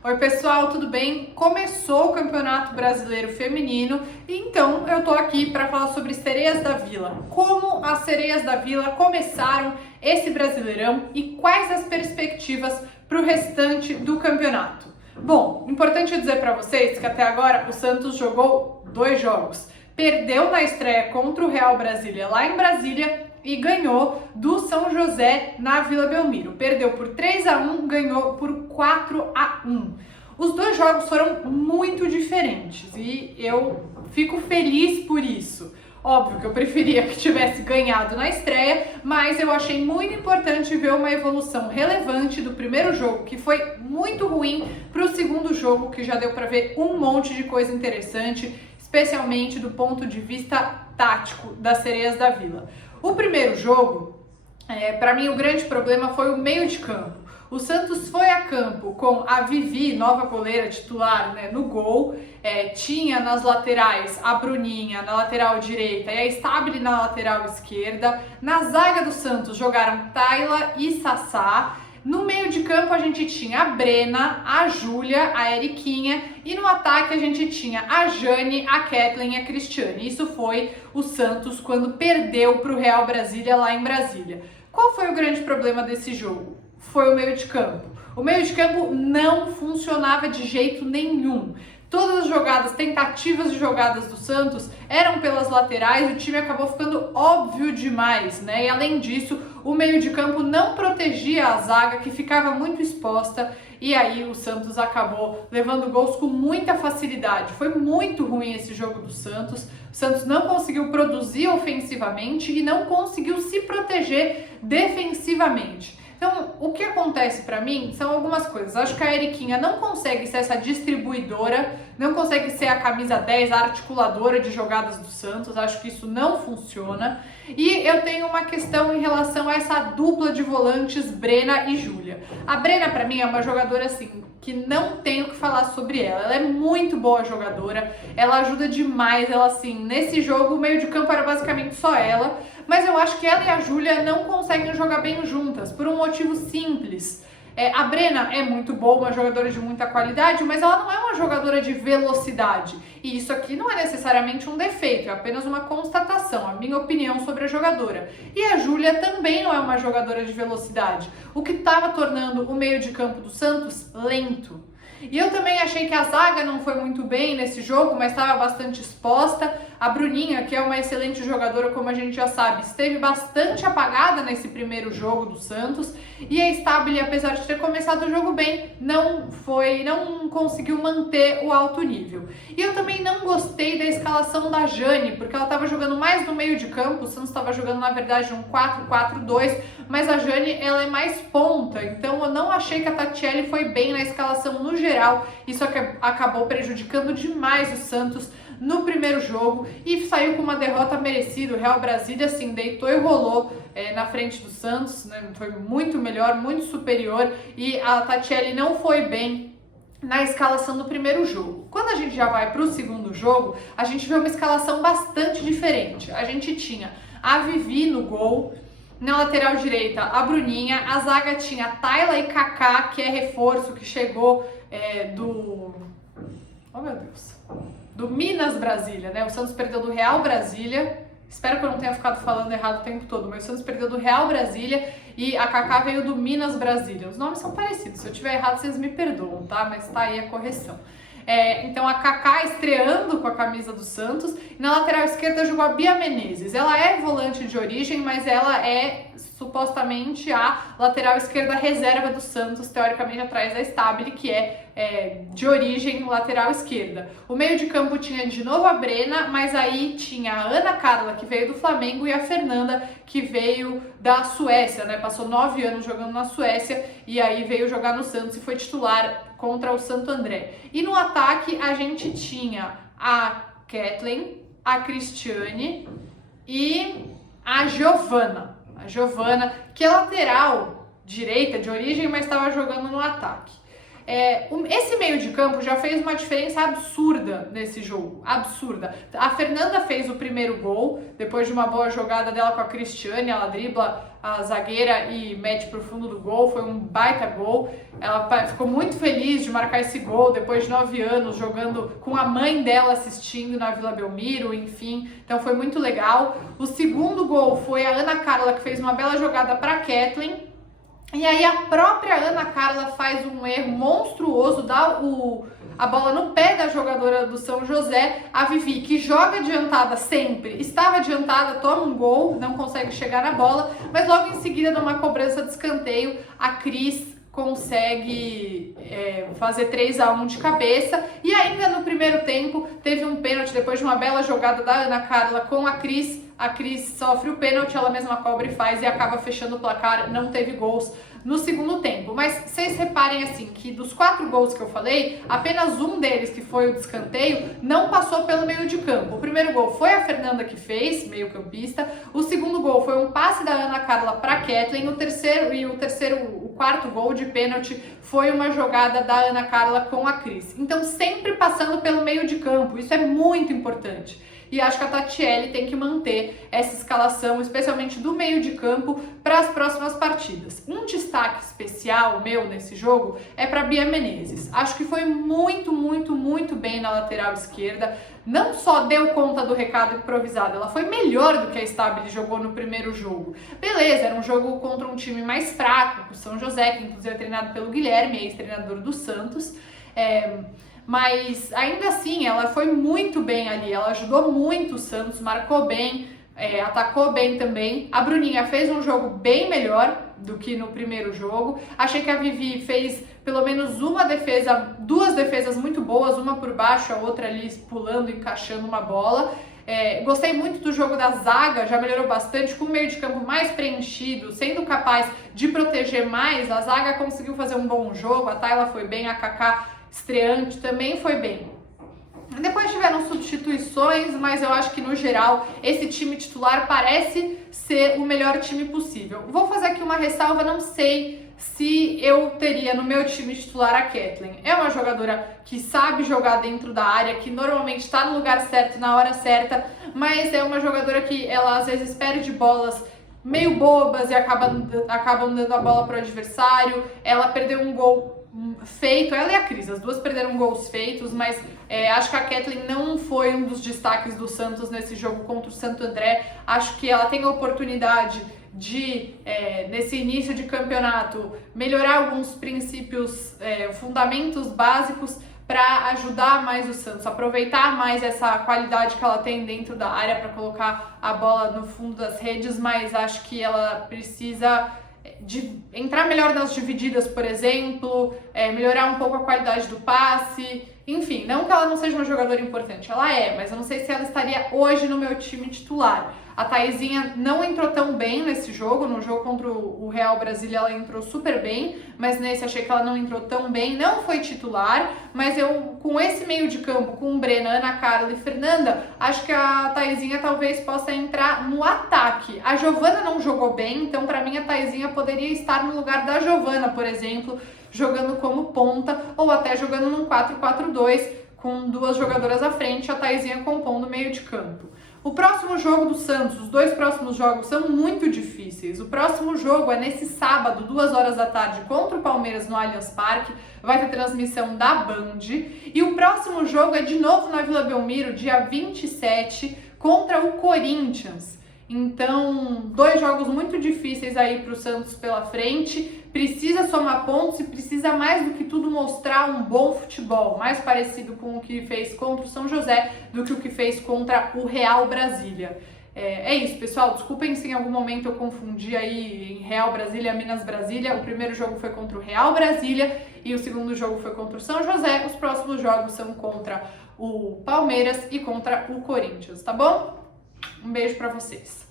Oi pessoal, tudo bem? Começou o Campeonato Brasileiro Feminino e então eu tô aqui para falar sobre Sereias da Vila. Como as Sereias da Vila começaram esse Brasileirão e quais as perspectivas para o restante do campeonato. Bom, importante dizer para vocês que até agora o Santos jogou 2 jogos. Perdeu na estreia contra o Real Brasília lá em Brasília e ganhou do São José na Vila Belmiro. Perdeu por 3-1, ganhou por 4-1. Os 2 jogos foram muito diferentes e eu fico feliz por isso. Óbvio que eu preferia que tivesse ganhado na estreia, mas eu achei muito importante ver uma evolução relevante do primeiro jogo, que foi muito ruim, para o segundo jogo, que já deu para ver um monte de coisa interessante, especialmente do ponto de vista tático das Sereias da Vila. O primeiro jogo, para mim, o grande problema foi o meio de campo. O Santos foi a campo com a Vivi, nova goleira titular, no gol. Tinha nas laterais a Bruninha na lateral direita e a Stabile na lateral esquerda. Na zaga do Santos jogaram Tayla e Sassá. No meio de campo a gente tinha a Brena, a Júlia, a Eriquinha e no ataque a gente tinha a Jane, a Kathleen e a Cristiane. Isso foi o Santos quando perdeu para o Real Brasília lá em Brasília. Qual foi o grande problema desse jogo? Foi o meio de campo. O meio de campo não funcionava de jeito nenhum. Todas as jogadas, tentativas de jogadas do Santos eram pelas laterais e o time acabou ficando óbvio demais, E além disso, o meio de campo não protegia a zaga, que ficava muito exposta, e aí o Santos acabou levando gols com muita facilidade. Foi muito ruim esse jogo do Santos. O Santos não conseguiu produzir ofensivamente e não conseguiu se proteger defensivamente. Então, o que acontece pra mim são algumas coisas. Acho que a Eriquinha não consegue ser essa distribuidora, não consegue ser a camisa 10, a articuladora de jogadas do Santos. Acho que isso não funciona. E eu tenho uma questão em relação a essa dupla de volantes Brena e Júlia. A Brena, pra mim, é uma jogadora assim que não tenho o que falar sobre ela. Ela é muito boa jogadora, ela ajuda demais. Ela, assim, nesse jogo, o meio de campo era basicamente só ela. Mas eu acho que ela e a Júlia não conseguem jogar bem juntas, por um motivo simples. A Brena é muito boa, uma jogadora de muita qualidade, mas ela não é uma jogadora de velocidade. E isso aqui não é necessariamente um defeito, é apenas uma constatação, a minha opinião sobre a jogadora. E a Júlia também não é uma jogadora de velocidade, o que estava tornando o meio de campo do Santos lento. E eu também achei que a zaga não foi muito bem nesse jogo, mas estava bastante exposta. A Bruninha, que é uma excelente jogadora, como a gente já sabe, esteve bastante apagada nesse primeiro jogo do Santos. E a Stabile, apesar de ter começado o jogo bem, não conseguiu manter o alto nível. E eu também não gostei da escalação da Jane, porque ela estava jogando mais no meio de campo. O Santos estava jogando, na verdade, um 4-4-2, mas a Jane, ela é mais ponta. Então eu não achei que a Tatiele foi bem na escalação no geral. Isso acabou prejudicando demais o Santos no primeiro jogo e saiu com uma derrota merecida. O Real Brasília, assim, deitou e rolou na frente do Santos, Foi muito melhor, muito superior, e a Tatiele não foi bem na escalação do primeiro jogo. Quando a gente já vai para o segundo jogo, a gente vê uma escalação bastante diferente. A gente tinha a Vivi no gol, na lateral direita a Bruninha, a zaga tinha a Tayla e Kaká, que é reforço, que chegou do... Oh meu Deus! Do Minas Brasília, O Santos perdeu do Real Brasília. Espero que eu não tenha ficado falando errado o tempo todo, mas o Santos perdeu do Real Brasília e a Kaká veio do Minas Brasília. Os nomes são parecidos, se eu tiver errado vocês me perdoam, tá? Mas tá aí a correção. Então a Kaká estreando com a camisa do Santos. E na lateral esquerda jogou a Bia Menezes. Ela é volante de origem, mas ela é supostamente a lateral esquerda reserva do Santos, teoricamente atrás da Stabile, que é de origem lateral esquerda. O meio de campo tinha de novo a Brena, mas aí tinha a Ana Carla, que veio do Flamengo, e a Fernanda, que veio da Suécia, Passou 9 anos jogando na Suécia e aí veio jogar no Santos e foi titular contra o Santo André. E no ataque a gente tinha a Kathleen, a Cristiane e a Giovana. A Giovana, que é lateral direita de origem, mas estava jogando no ataque. Esse meio de campo já fez uma diferença absurda nesse jogo, absurda. A Fernanda fez o primeiro gol, depois de uma boa jogada dela com a Cristiane, ela dribla a zagueira e mete pro fundo do gol, foi um baita gol. Ela ficou muito feliz de marcar esse gol depois de 9 anos, jogando com a mãe dela assistindo na Vila Belmiro, enfim, então foi muito legal. O segundo gol foi a Ana Carla, que fez uma bela jogada para Kathleen. E aí a própria Ana Carla faz um erro monstruoso, dá a bola no pé da jogadora do São José, a Vivi, que joga adiantada sempre, estava adiantada, toma um gol, não consegue chegar na bola, mas logo em seguida, numa cobrança de escanteio, a Cris consegue fazer 3-1 de cabeça. E ainda no primeiro tempo teve um pênalti depois de uma bela jogada da Ana Carla com a Cris. A Cris sofre o pênalti, ela mesma cobra e faz e acaba fechando o placar. Não teve gols no segundo tempo, mas vocês reparem assim que dos 4 gols que eu falei, apenas um deles, que foi o de escanteio, não passou pelo meio de campo. O primeiro gol foi a Fernanda que fez, meio campista. O segundo gol foi um passe da Ana Carla para Kathleen. O quarto gol de pênalti foi uma jogada da Ana Carla com a Cris. Então sempre passando pelo meio de campo, isso é muito importante. E acho que a Tatiele tem que manter essa escalação, especialmente do meio de campo, para as próximas partidas. Um destaque especial meu nesse jogo é para Bia Menezes. Acho que foi muito, muito, muito bem na lateral esquerda. Não só deu conta do recado improvisado, ela foi melhor do que a Stabile jogou no primeiro jogo. Beleza, era um jogo contra um time mais fraco, o São José, que inclusive é treinado pelo Guilherme, ex-treinador do Santos. Mas ainda assim, ela foi muito bem ali, ela ajudou muito o Santos, marcou bem, atacou bem também. A Bruninha fez um jogo bem melhor do que no primeiro jogo. Achei que a Vivi fez pelo menos duas defesas muito boas, uma por baixo, a outra ali pulando, encaixando uma bola. Gostei muito do jogo da zaga, já melhorou bastante, com o meio de campo mais preenchido, sendo capaz de proteger mais. A zaga conseguiu fazer um bom jogo, a Tayla foi bem, a Kaká estreante também foi bem. Depois tiveram substituições, mas eu acho que no geral esse time titular parece ser o melhor time possível. Vou fazer aqui uma ressalva, não sei se eu teria no meu time titular a Kathleen. É uma jogadora que sabe jogar dentro da área, que normalmente está no lugar certo, na hora certa, mas é uma jogadora que ela às vezes perde bolas meio bobas e acabam dando a bola para o adversário. Ela perdeu um gol feito, ela e a Cris, as duas perderam gols feitos, mas acho que a Kathleen não foi um dos destaques do Santos nesse jogo contra o Santo André. Acho que ela tem a oportunidade de, nesse início de campeonato, melhorar alguns princípios, fundamentos básicos para ajudar mais o Santos, aproveitar mais essa qualidade que ela tem dentro da área para colocar a bola no fundo das redes, mas acho que ela precisa de entrar melhor nas divididas, por exemplo, melhorar um pouco a qualidade do passe, enfim, não que ela não seja uma jogadora importante, ela mas eu não sei se ela estaria hoje no meu time titular. A Thaisinha não entrou tão bem nesse jogo, no jogo contra o Real Brasília ela entrou super bem, mas nesse achei que ela não entrou tão bem, não foi titular, mas eu, com esse meio de campo, com Brena, Ana Carla e Fernanda, acho que a Thaisinha talvez possa entrar no ataque. A Giovana não jogou bem, então para mim a Thaisinha poderia estar no lugar da Giovana, por exemplo, jogando como ponta, ou até jogando num 4-4-2, com duas jogadoras à frente, a Thaisinha compondo o meio de campo. O próximo jogo do Santos, os 2 próximos jogos são muito difíceis. O próximo jogo é nesse sábado, 2 horas da tarde, contra o Palmeiras no Allianz Parque. Vai ter transmissão da Band. E o próximo jogo é de novo na Vila Belmiro, dia 27, contra o Corinthians. Então, 2 jogos muito difíceis aí para o Santos pela frente. Precisa somar pontos e precisa, mais do que tudo, mostrar um bom futebol, mais parecido com o que fez contra o São José do que o que fez contra o Real Brasília. É isso, pessoal. Desculpem se em algum momento eu confundi aí em Real Brasília, Minas Brasília. O primeiro jogo foi contra o Real Brasília e o segundo jogo foi contra o São José. Os próximos jogos são contra o Palmeiras e contra o Corinthians, tá bom? Um beijo pra vocês.